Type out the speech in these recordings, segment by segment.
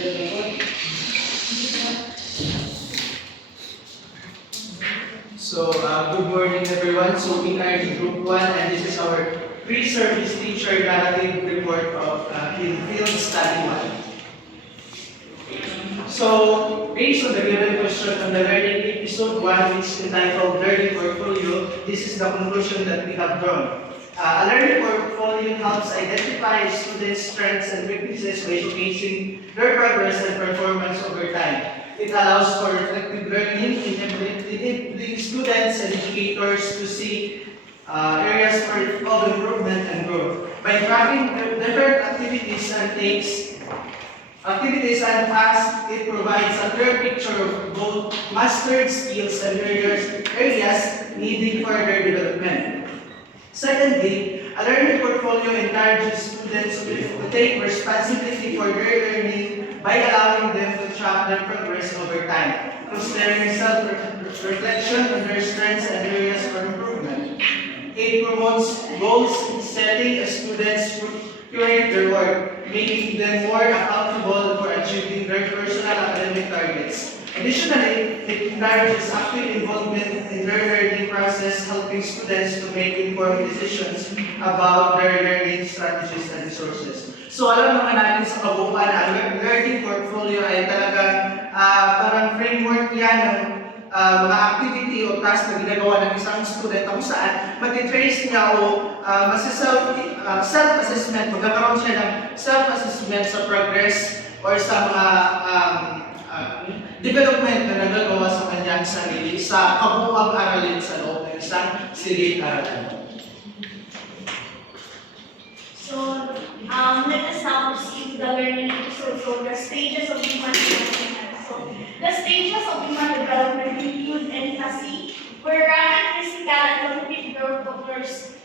Good morning everyone. So we are in Group 1 and this is our pre-service teacher narrative report of Field Study 1. So based on the given question on the learning episode 1, which is entitled Learning Portfolio, this is the conclusion that we have drawn. A learning portfolio helps identify students' strengths and weaknesses by showcasing their progress and performance over time. It allows for reflective learning, enabling students and educators to see areas of improvement and growth. By tracking different activities and tasks, it provides a clear picture of both mastered skills and areas needing further development. Secondly, a learning portfolio encourages students to take responsibility for their learning by allowing them to track their progress over time, considering self-reflection on their strengths and areas for improvement. It promotes goal setting as students curate their work, making them more accountable for achieving their personal academic targets. Additionally, it encourages active involvement in their learning process, helping students to make informed decisions about their learning strategies and resources. So alam naman natin sa kabuuan, ang learning portfolio ay talagang parang framework yan ng mga activity o task na ginagawa ng isang student kung saan matitrace niya o self-assessment, magkakaroon siya ng self-assessment sa progress or sa mga development na nagagawa sa kanyang sarili sa kabuuang aralin sa loob ng isang silid-aralan. So, let us now proceed to the learning episode. So, the stages of human development. So, the stages of human development include infancy, where rapid physical and cognitive growth occurs.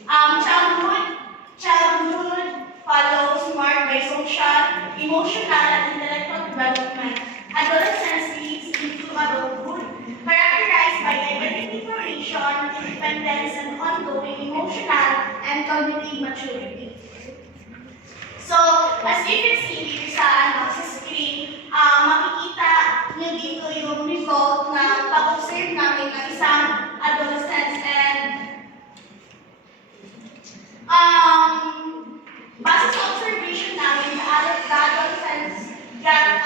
Childhood follows marked by social, emotional, and intellectual development. Adolescence leads into adulthood, characterized by identity formation, independence, and ongoing emotional and cognitive maturity. So, as you can see dito sa screen, makikita nyo dito yung result na pag-observe namin ng isang adolescent and base sa observation namin, the adolescents got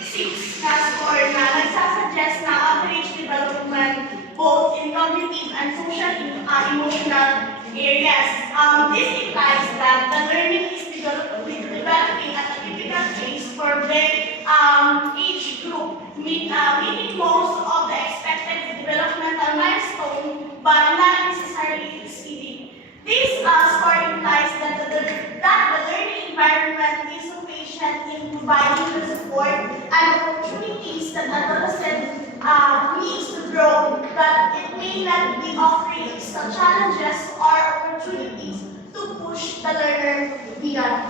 6 na score na nagsasuggest na average development both in cognitive and social emotional areas. This implies that the learning is developing at a typical pace for their age group, meeting most of the expected developmental milestone, but not necessarily exceeding. This score implies that the learning environment is sufficient in providing the support and opportunities that adolescent needs to grow, but it may not be offering some challenges or opportunities to push the learner beyond.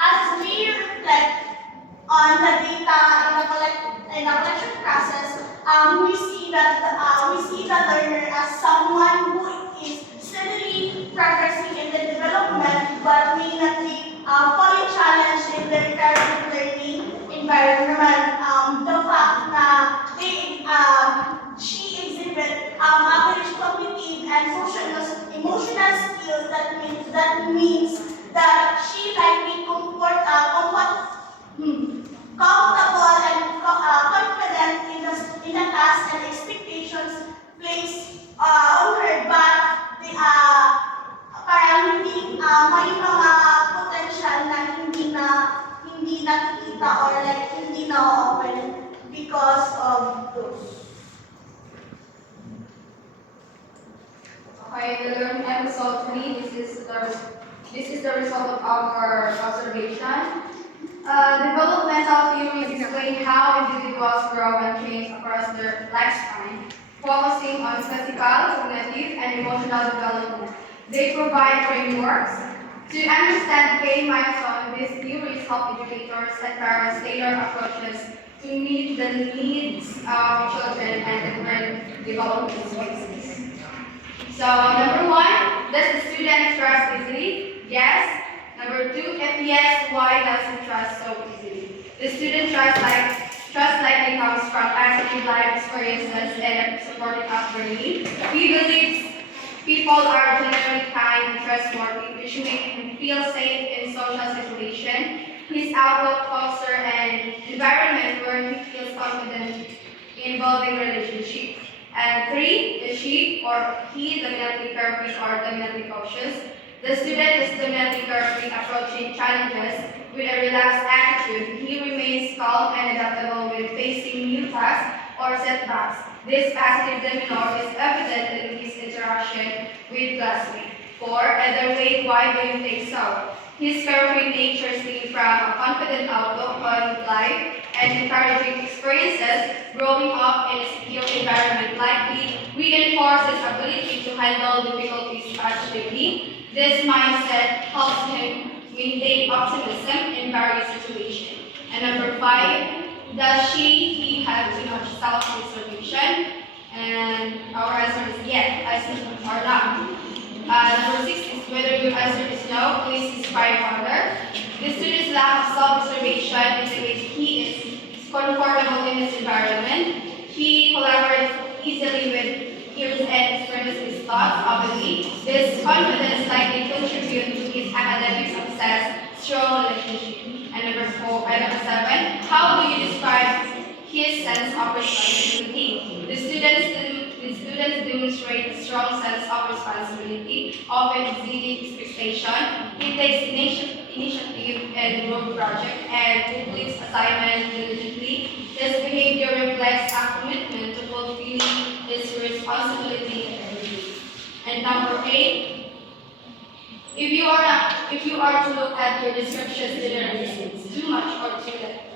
As we reflect on the data in the collection process, we see the learner as someone who is steadily progressing in the development, but may not be fully challenged in their current learning environment. The fact that she exhibits average cognitive and social emotional skills, that means that she likely comfortable and confident in the task and expectations placed on her, but parang hindi may mga potential na hindi nakikita or like hindi na-open because of those. Okay, the learning episode 3, this is the result of our observation. Developmental theories explain how individuals grow and change across their lifespan, focusing on physical, cognitive, and emotional development. They provide frameworks to understand key milestones. These theories help educators and parents tailor approaches to meet the needs of children and different development phases. So, number 1, does the student express easily? Yes. Number Number 2, if yes, why does he trust so easily? The student trust likely comes from positive life experiences and a supporting upbringing. He believes people are generally kind and trustworthy, which make him feel safe in social situations. His outlook fosters an environment where he feels confident in building relationships. And 3, the she or he dominantly carefree or dominantly cautious. The student is dominantly carefree, approaching challenges with a relaxed attitude. He remains calm and adaptable when facing new tasks or setbacks. This positive demeanor is evident in his interaction with classmates. 4, other way, why do you think so? His carefree nature stems from a confident outlook on life and encouraging experiences. Growing up in a secure environment likely reinforces ability to handle difficulties positively. This mindset helps him maintain optimism in various situations. And number 5, does he have too much self-preservation? And our answer is yes, as in or not. Number 6 is whether your answer is no, please describe further. The student's lack of self-preservation indicates he is comfortable in his environment. He collaborates easily with peers and expresses his thoughts openly. This confidence likely contributes to his academic success, strong relationship. And number 7, how do you describe his sense of responsibility? The students demonstrate a strong sense of responsibility, often exceeding expectation. He takes initiative in group projects and completes assignments diligently. This behavior reflects a commitment to fulfilling his responsibility. And number 8, if you are to look at your descriptions, there is too much or too little.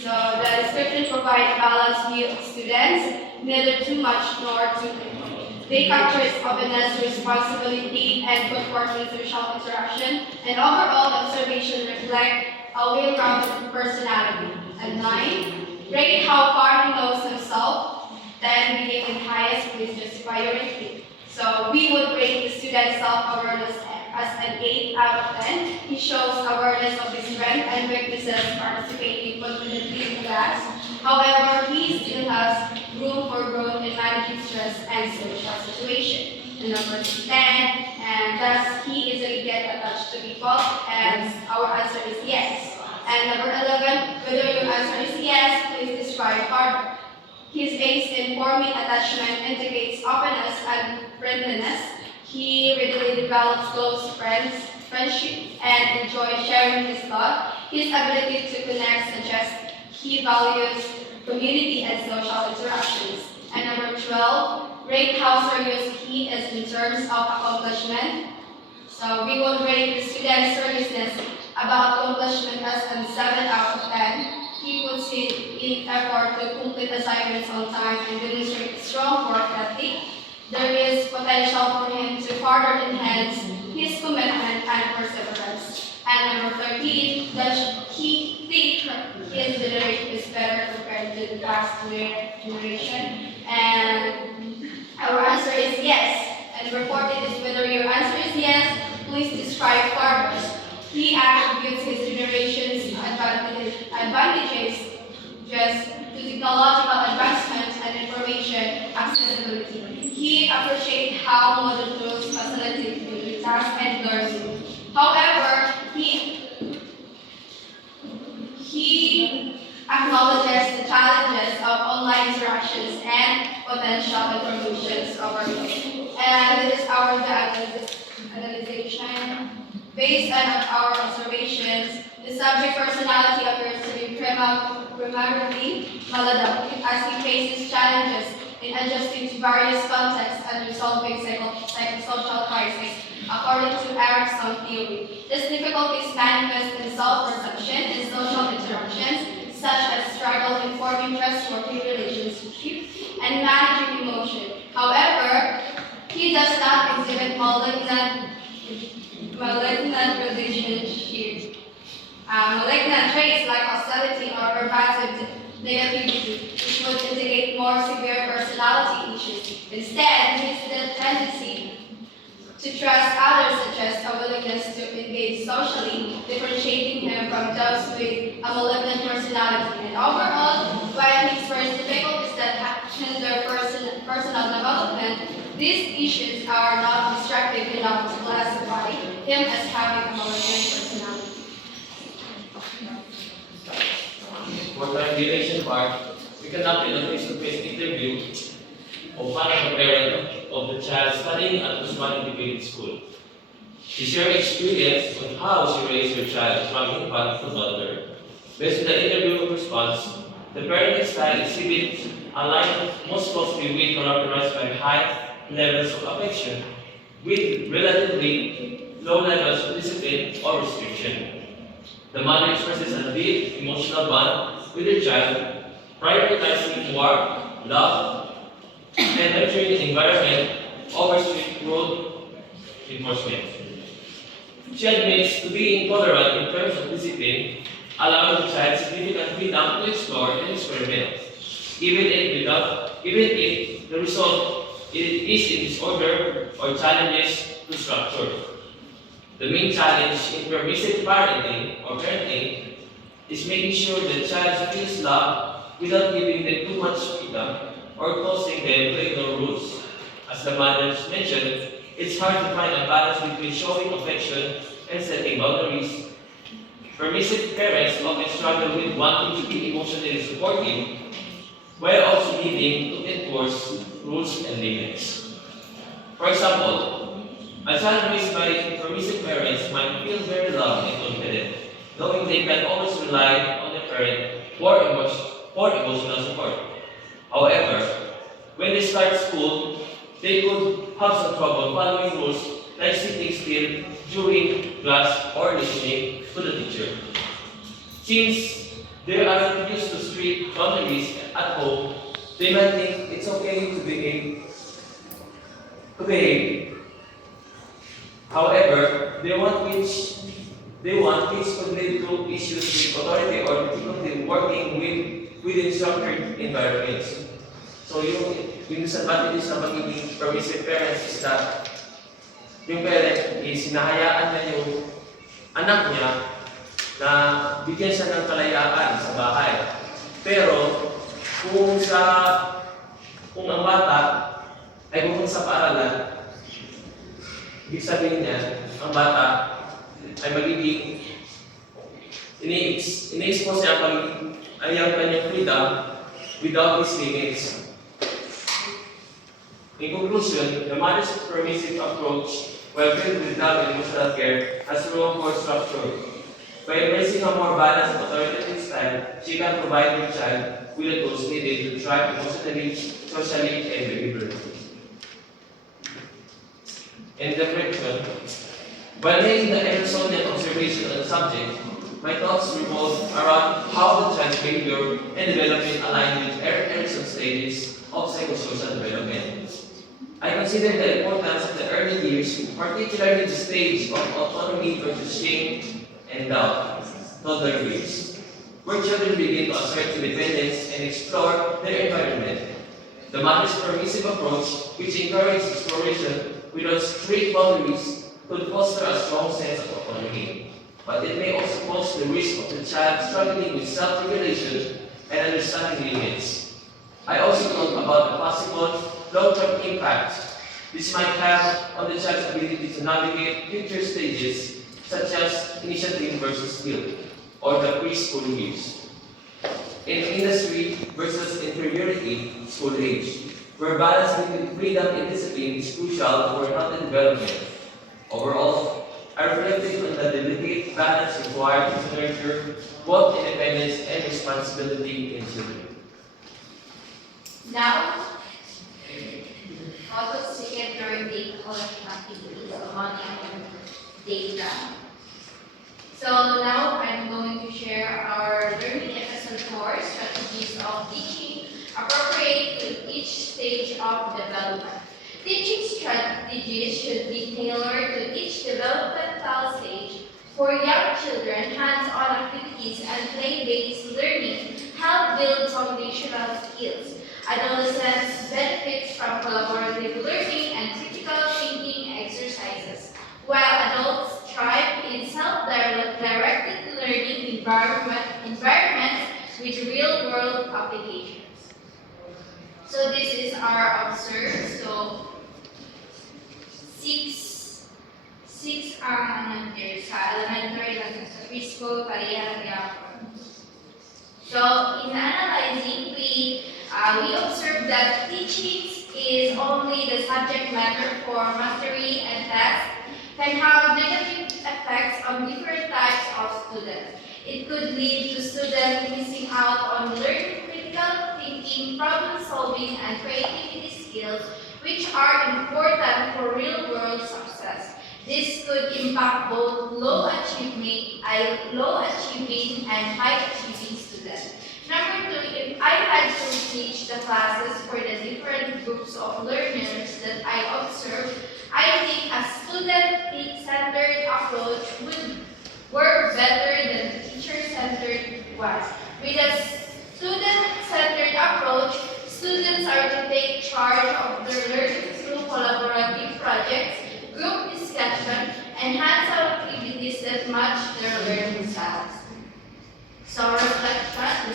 So the description provides a balanced view of students, neither too much nor too little. They capture openness, responsibility, and good working social interaction, and overall the observation reflect a well-rounded personality. And 9, rate how far he knows himself, 10, being in highest, please justify your rating. So we would rate the student's self-awareness as an 8 out of 10. He shows awareness of his strengths and weaknesses, participating confidently in class. However, he still has room for growth in managing stress and social situations. And number 10, and thus he easily get attached to people, and our answer is yes. And number 11, whether your answer is yes, please describe further. His ace in forming attachment indicates openness and friendliness. He readily develops close friendships, and enjoys sharing his thoughts. His ability to connect suggests he values community and social interactions. And number 12, rate how serious he is in terms of accomplishment. So we will rate the student's seriousness about accomplishment as a 7 out of 10. He puts in effort to complete assignments on time and demonstrate strong work ethic. There is potential for him to further enhance his commitment and perseverance. And number 13, does he think his generation is better compared to the past generation? And our answer is yes. And number 14 is whether your answer is yes, please describe further. He attributes his generation's advantages just to technological advancements and information accessibility. He appreciates how modern tools facilitate tasks and learning. However, he acknowledges the challenges of online interactions and potential intrusions overload. And this is our analyzation. Based on our observations, the subject personality appears to be primarily maladaptive as he faces challenges in adjusting to various contexts and resolving psychosocial crises, according to Erickson theory. These difficulties manifest in self-perception and social interactions, such as struggle in forming trustworthy relationships and managing emotion. However, he does not exhibit malignant traits like hostility or pervasive negativity, which would indicate more severe personality issues. Instead, his tendency to trust others suggests a willingness to engage socially, differentiating him from those with a malignant personality. And overall, while he experienced difficulties that hinder personal development, these issues are not destructive enough to classify him as having a malignant personality. For the duration part, we conducted a face-to-face interview of one of the parents of the child studying at Usman Integrated School. She shared experience on how she raised her child from infant to toddler. Based on the interview response, the parenting style exhibits a line most closely with characterized by high levels of affection with relatively low levels of discipline or restriction. The mother expresses a deep emotional bond with her child, prioritizing warmth, love, and nurturing environment over strict rule enforcement. She admits to being tolerant in terms of discipline, allowing the child significant freedom to explore and experiment, even if the result is in disorder or challenges to structure. The main challenge in permissive parenting or parenting is making sure the child feels loved without giving them too much freedom or causing them to ignore rules. As the mothers mentioned, it's hard to find a balance between showing affection and setting boundaries. Permissive parents often struggle with wanting to be emotionally supportive while also needing to enforce rules and limits. For example, a child raised by permissive parents might feel very loved and confident, knowing they can always rely on the parent for emotional support. However, when they start school, they could have some trouble following rules like sitting still during class or listening to the teacher. Since they aren't used to strict boundaries at home, they might think it's okay to behave. However, they want which could lead to issues with authority or difficulty working within structured environments. So yung disadvantages na magiging permissive parents is that yung parent is hinahayaan na yung anak niya na bigyan siya ng kalayaan sa bahay. Pero kung ang bata ay pupunta sa paaralan, ibig sabihin niya, ang bata ay magiging ini-expose niya ang kanyang freedom without these limits. In conclusion, the mother's permissive approach, while filled with love and emotional care, has room for structure. By embracing a more balanced authoritative style, she can provide her child with the tools needed to thrive emotionally, socially, and behaviorally. In conclusion, while making the Emersonian observation on the subject, my thoughts revolve around how the child's behavior and development align with Erickson's stages of psychosocial development. I consider the importance of the early years, particularly the stage of autonomy versus shame and doubt, toddler years, where children begin to assert independence and explore their environment. The mother's permissive approach, which encourages exploration without strict boundaries, could foster a strong sense of autonomy. But it may also pose the risk of the child struggling with self-regulation and understanding limits. I also thought about the possible long-term impact this might have on the child's ability to navigate future stages such as initiative versus guilt or the preschool years. In industry versus inferiority school age, where balance between freedom and discipline is crucial for healthy development. Overall, I reflected on the delicate balance required to nurture both independence and responsibility in children. Now, also second during the collecting activities of money and data. So now I'm going to share our learning episode 4 strategies of teaching appropriate to each stage of development. Teaching strategies should be tailored to each developmental stage. For young children, hands-on activities and play-based learning help build foundational skills. Adolescents benefit from collaborative learning and critical thinking exercises. while adults thrive in self-directed learning environments with real-world applications. So this is our observe. So six ang nandiyan sa elementary lang sa preschool, pareha gyapon. So in analyzing, we observed that teaching is only the subject matter for mastery and tests can have negative effects on different types of students. It could lead to students missing out on learning critical thinking, problem solving, and creativity skills, which are important for real-world success. This could impact both low-achieving and high-achieving students. Number two, if I had to teach the classes for the different groups of learners that I observed, I think a student-centered approach would work better than the teacher-centered one. With a student-centered approach, students are to take charge of their learning through collaborative projects, group discussion, and hands-on activities that match their learning styles. So reflection,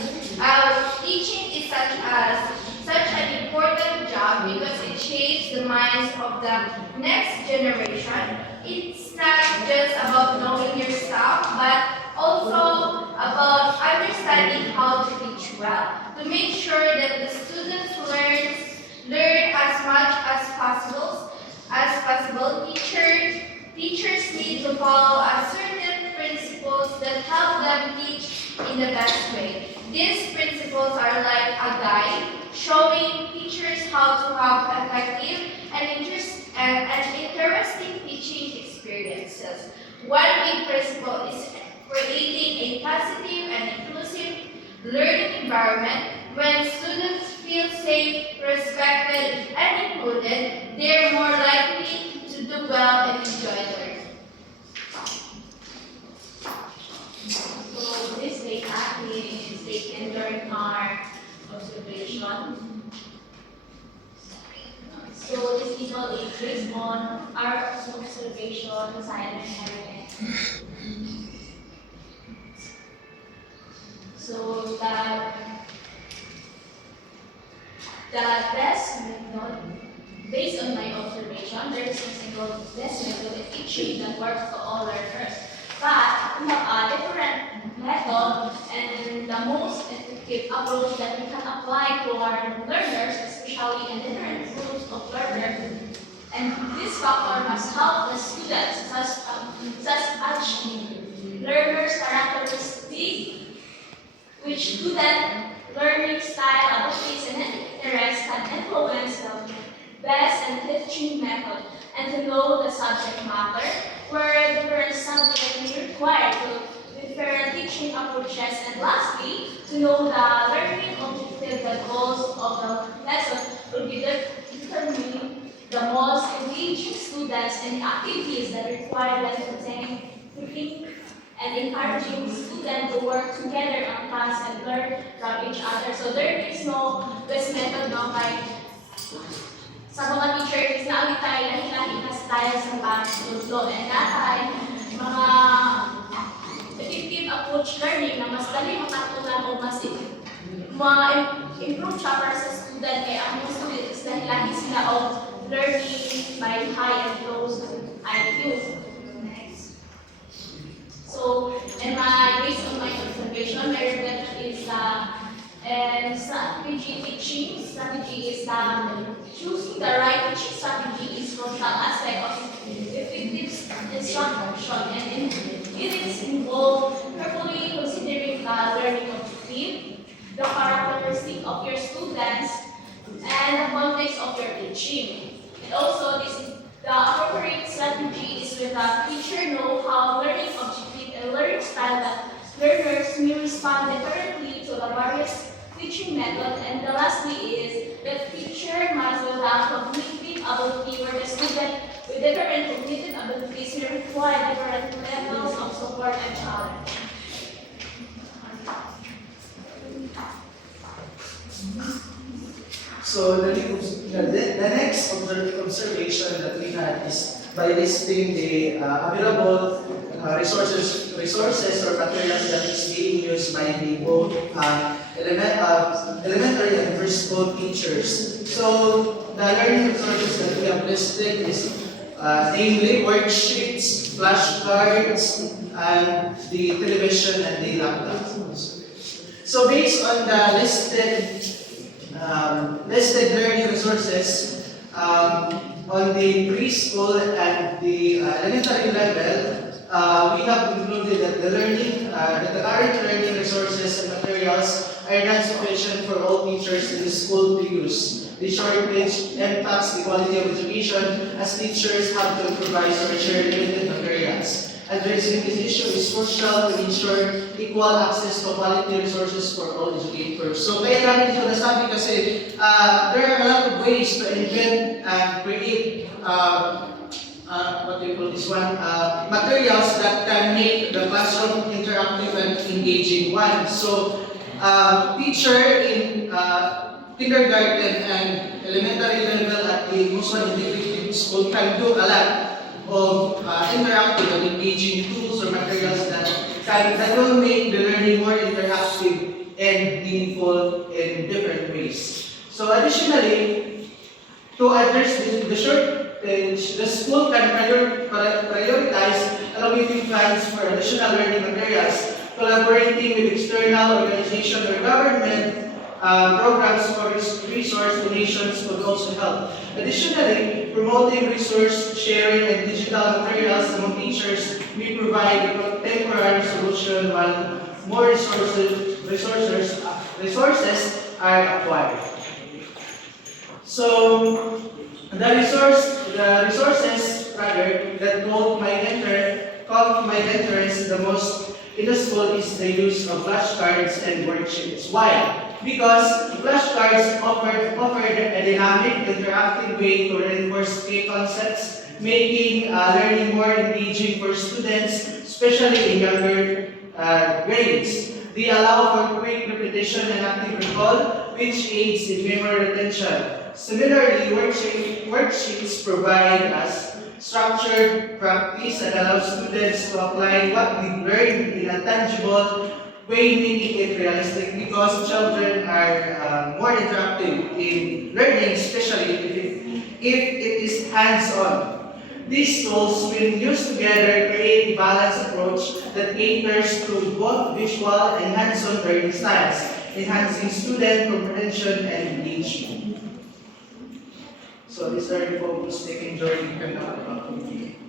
teaching is such an important job because it shapes the minds of the next generation. It's not just about knowing your stuff, but also about understanding how to teach well. To make sure that the students learn as much as possible, teachers need to follow a certain principles that help them teach in the best way. These principles are like a guide showing teachers how to have effective and interesting teaching experiences. One big principle is creating a positive and inclusive learning environment. When students feel safe, respected, and included, they are more likely to do well and enjoy learning. So this data is taken during our observation. So this is all based on our observation, silent heritage. So the best method, based on my observation, there is something called best method of teaching that works for all learners. But we have a different method, and the most effective approach that we can apply to our learners, especially in different groups of learners. And this factor must help the students, such as learners' characteristics, which student learning style, abilities, and interests can influence the best and teaching method, and to know the subject matter, where different subjects may require to different teaching approaches, and lastly, to know the learning objective, the goals of the lesson will be determining the most engaging students and activities that require them to think and encouraging students to work together on tasks and learn from each other. So there is no best method, no, like sa mga teachers na ulit tayo lahi-lahi na style sa pagtuturo. And natay, mga effective approach learning na mas dali makatunan o mas improve siya para sa student kaya ang mga students lahi-lahi sila o learning by high and low IQ. Next. So, and based on my observation, my reflection is strategy teaching. Strategy is choosing the right teaching strategy is crucial aspect of effective instruction, and it is involved carefully considering the learning objective, the characteristic of your students, and the context of your teaching. And also, the appropriate strategy is with the teacher know how learning objective and learning style that learners may respond differently to the various teaching method. And the lastly is the teacher must have cognitive ability, where the student with different cognitive abilities may require different levels of support and challenge. So the next observation that we had is by listing the available resources or materials that is being used by the both elementary and first school teachers. So the learning resources that we have listed is namely worksheets, flashcards, and the television and the laptops. So based on the listed learning resources on the preschool and the elementary level, we have concluded that the current learning resources and materials are not sufficient for all teachers in the school to use. The shortage impacts the quality of education as teachers have to improvise or share limited materials. Addressing this issue is crucial to ensure equal access to quality resources for all educators. So kaya namin ito nasabi kasi there are a lot of ways to invent and create what do you call this one? Materials that can make the classroom interactive and engaging one. So teacher in kindergarten and elementary level at the Muslim Integrated School can do a lot of interactive and engaging tools or materials that will make the learning more interactive and meaningful in different ways. So additionally, to address the shortage, the school can prioritize allocating funds for additional learning materials, collaborating with external organizations or government programs for resource donations would also help. Additionally, promoting resource sharing and digital materials among teachers may provide a temporary solution while more resources are acquired. So the resources that caught my interest the most in the school is the use of flashcards and worksheets. Why? Because flashcards offer a dynamic, interactive way to reinforce key concepts, making learning more engaging for students, especially in younger grades. They allow for quick repetition and active recall, which aids in memory retention. Similarly, worksheets provide us structured practice and allow students to apply what we learned in a tangible way, making it realistic because children are more interactive in learning, especially if it is hands-on. These tools, when used together, create a balanced approach that caters to both visual and hands-on learning styles, enhancing student comprehension and engagement. So these are the focus taken during the community.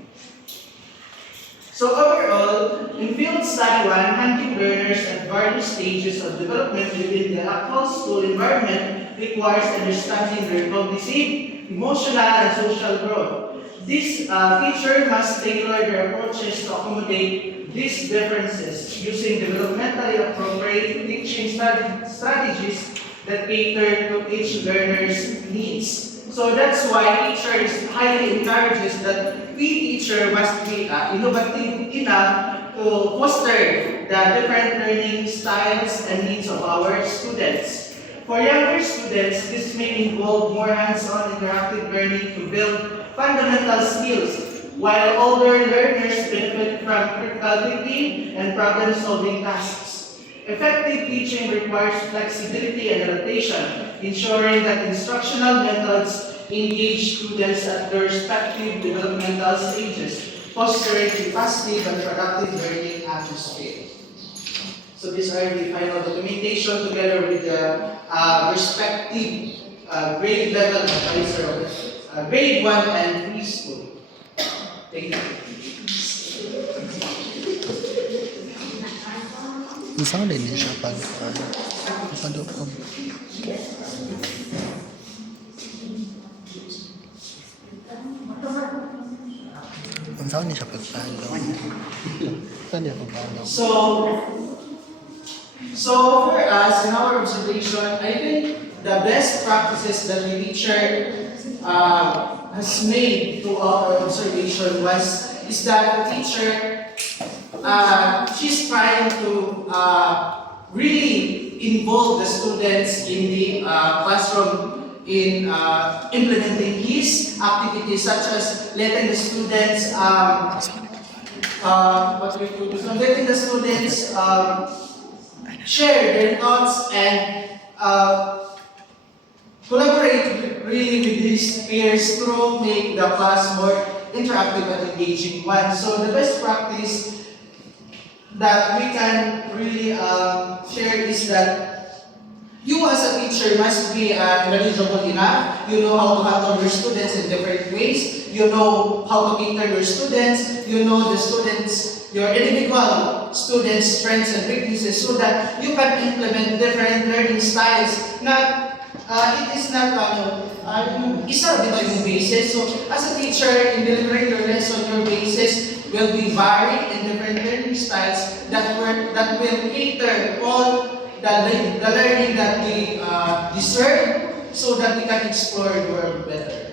So overall, in field study 1, handling learners at various stages of development within the actual school environment requires understanding their cognitive, emotional, and social growth. This teacher must tailor their approaches to accommodate these differences using developmentally appropriate teaching strategies that cater to each learner's needs. So that's why teachers highly encourages that we teacher must be innovative enough to foster the different learning styles and needs of our students. For younger students, this may involve more hands-on interactive learning to build fundamental skills, while older learners benefit from critical thinking and problem-solving tasks. Effective teaching requires flexibility and adaptation, ensuring that instructional methods engage students at their respective developmental stages, fostering a positive and productive learning atmosphere. So these are the final documentation together with the respective grade level advisor, grade 1 and preschool. Thank you. Isang din siya pag padokom. Isang din siya pagpalo. Saan niya pagpalo? So for us, in our observation, I think the best practices that the teacher has made to our observation is that the teacher she's trying to really involve the students in the classroom in implementing his activities, such as letting the students letting the students share their thoughts and collaborate really with his peers to make the class more interactive and engaging one. So the best practice that we can really share is that you as a teacher must be knowledgeable enough. You know how to handle your students in different ways. You know how to cater your students. You know the students, your individual students' strengths and weaknesses, so that you can implement different learning styles. It is not isa dito yung basis. So as a teacher, in delivering your lesson, your basis will be varied in different learning styles that will cater all the learning that we deserve, so that we can explore the world better.